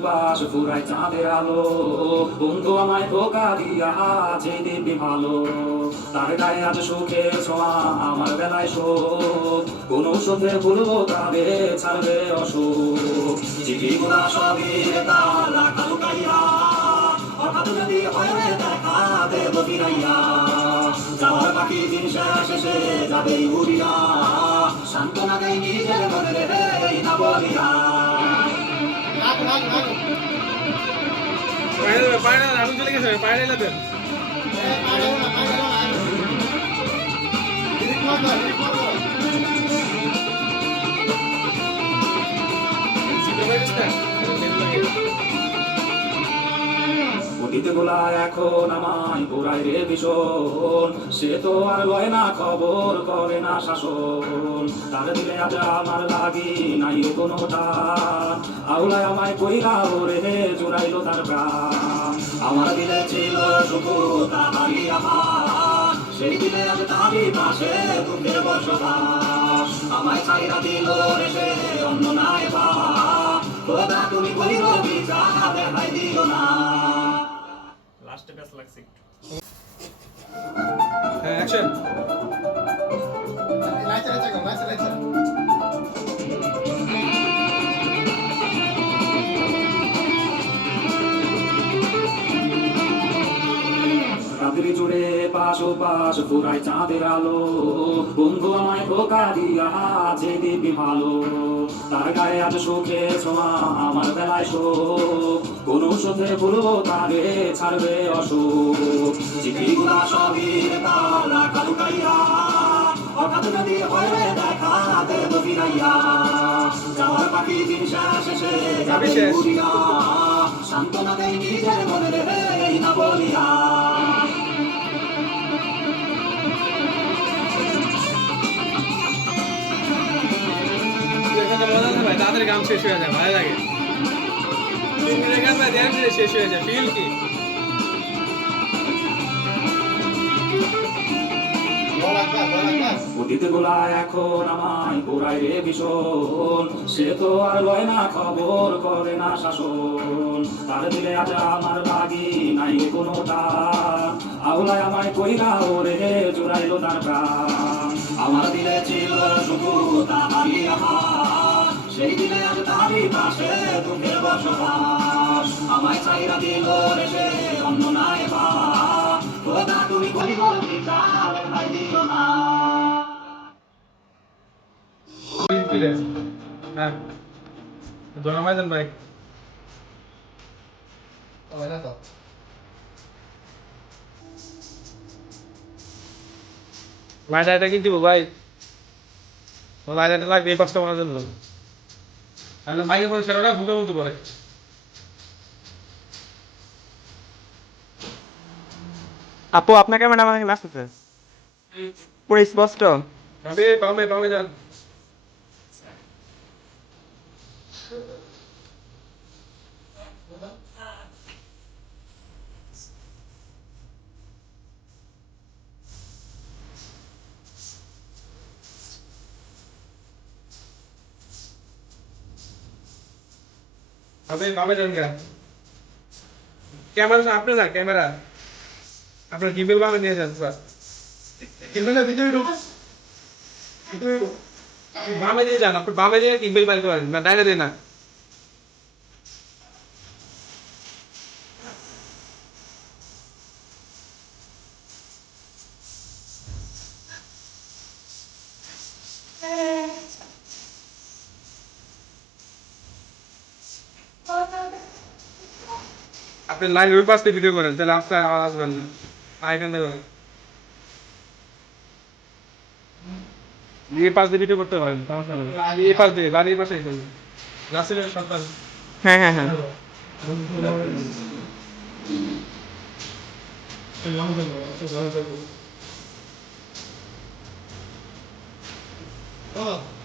সুবাস ফুরায় চাঁদের আলো, বন্ধু আমায় ধোকা দিয়া আছে দিব্যি ভালো। তার গায়ে আজ সুখের ছোঁয়া, আমার বেলায় শোক, কোন ওষুধে ভুলবো তারে ছাড়বে অসুখ। চিঠিগুলা সবই তালা কালুকাইয়া, হঠাৎ যদি হয় দেখা দেব ফিরাইয়া। যাওয়ার বাকি দিন শেষে যাবে উড়িয়া, সান্ত্বনা দেয় নিজের মনে রে না বলিয়া। পায়রা আগুন চলে গেছে, পায়রা এলাতেন অতীত গুলা এখন আমায় ঘোরায় রে ভীষণ, সে তো আর লয় না খবর, করে না শাসন। তার দিলে আজ আমার লাগি নাই কোনো টান, আউলায় আমায় কইলা ওরে জুড়াইলো তার প্রাণ। আমার দিলে ছিল শুধু তাহারি আমার, সেই দিলে আজ তাহারি পাশে দুঃখের বসবাস। আমায় ছাইরা দিল রে সে অন্য নাই বা, খোদা তুমি কইল বিচার দেখাই দিল না। লাস্টে ব্যাস লাগছে একটু। হ্যাঁ অ্যাকশন। রাত্রি জুড়ে পাশ ফুরায় চাঁদের আলো, বন্ধু আমায় ধোকা দিয়া আছে দিব্যি ভালো। তার গায়ে আজ সুখের ছোঁয়া, আমার বেলায় শোক, কোন ওষুধে ভুলবো তারে ছাড়বে অসুখ। চিঠিগুলা সবই তালা কালুকাইয়া, হঠাৎ যদি হয় দেখা দেব ফিরাইয়া। যাওয়ার বাকি দিন শেষে যাবে উড়িয়া, সান্ত্বনা দেয় নিজের মনে রে না বলিয়া। এখানে মজা না ভাই, তাড়াতাড়ি গান শেষ হয়ে যায়, ভালো লাগে। 3 মিনিটের গান ভাই 1.5 মিনিটে শেষ হয়ে যায়, ফিল কি? অতীত গুলা এখন আমায় ঘোরায় রে ভীষণ, সে তো আর লয় না খবর, করে না শাসন। তার দিলে আজ আমার লাগি নাই কোনো টান, আউলায় আমায় কইলা ওরে জুড়াইলো তার প্রাণ। আমার দিলে ছিল শুধু তাহারি আমার, সেই দিলে আজ তাহারি পাশে দুঃখের বসবাস। আমায় ছাইরা দিল রে সে অন্য নাই বা, খোদা তুমি কইল বিচার দেখাই দিল না। হ্যাঁ জনমাইদান ভাই। ভাই এটা কি দিব ভাই? ভাই এটা লাগবে এই কষ্ট করার জন্য। তাহলে মাইকে বলে সেটা ভুলে বলতে পারে। আপু আপনার ক্যামেরা আমার কাছে আসতেছে পুরো স্পষ্ট। ভাবি পামে পামে যান। ভাবি পামে যান কেন? ক্যামেরা আপনি না, ক্যামেরা আপনার গিম্বল বামে নিয়ে যান স্যার। গিম্বলের ভিতরে ঢুক, ভিতরে ঢুক। বামে দিয়ে যান, আপনি বামে দিয়ে গিম্বল বাইর করেন না, ডাইনে দিয়ে না। আপনি লাইন ওই পাশ থেকে ভিডিও করেন, তাহলে আপনার আওয়াজ আসবেন না। এখান থেকে এই পাশ দিয়ে ভিডিও করতে পারেন, সমস্যা নেই। এই পাশ দিয়ে গাড়ির পাশে রাসেলের সন্তান। হ্যাঁ হ্যাঁ হ্যাঁ Oh.